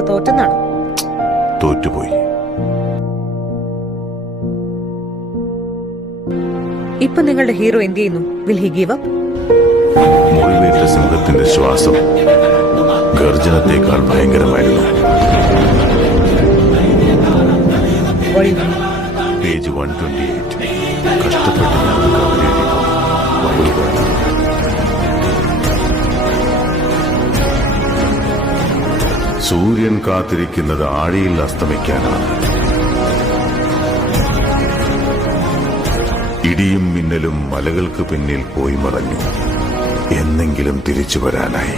Hero തോറ്റെന്നാണ്. തോറ്റുപോയി. ഇപ്പൊ നിങ്ങളുടെ ഹീറോ എന്ത് ചെയ്യുന്നു? Will he give up? മുറിവേറ്റ സിംഹത്തിന്റെ ശ്വാസം ഗർജനത്തെക്കാൾ ഭയങ്കരമായിരുന്നു. പേജ് 128. കഷ്ടപ്പെട്ട് ഞാൻ കവിത എഴുതി. സൂര്യൻ കാത്തിരിക്കുന്നത് ആഴിയിൽ അസ്തമിക്കാനാണ്. ഇടിയും മിന്നലും മലകൾക്ക് പിന്നിൽ പോയി മറഞ്ഞു. എന്നെങ്കിലും തിരിച്ചു വരാനായി.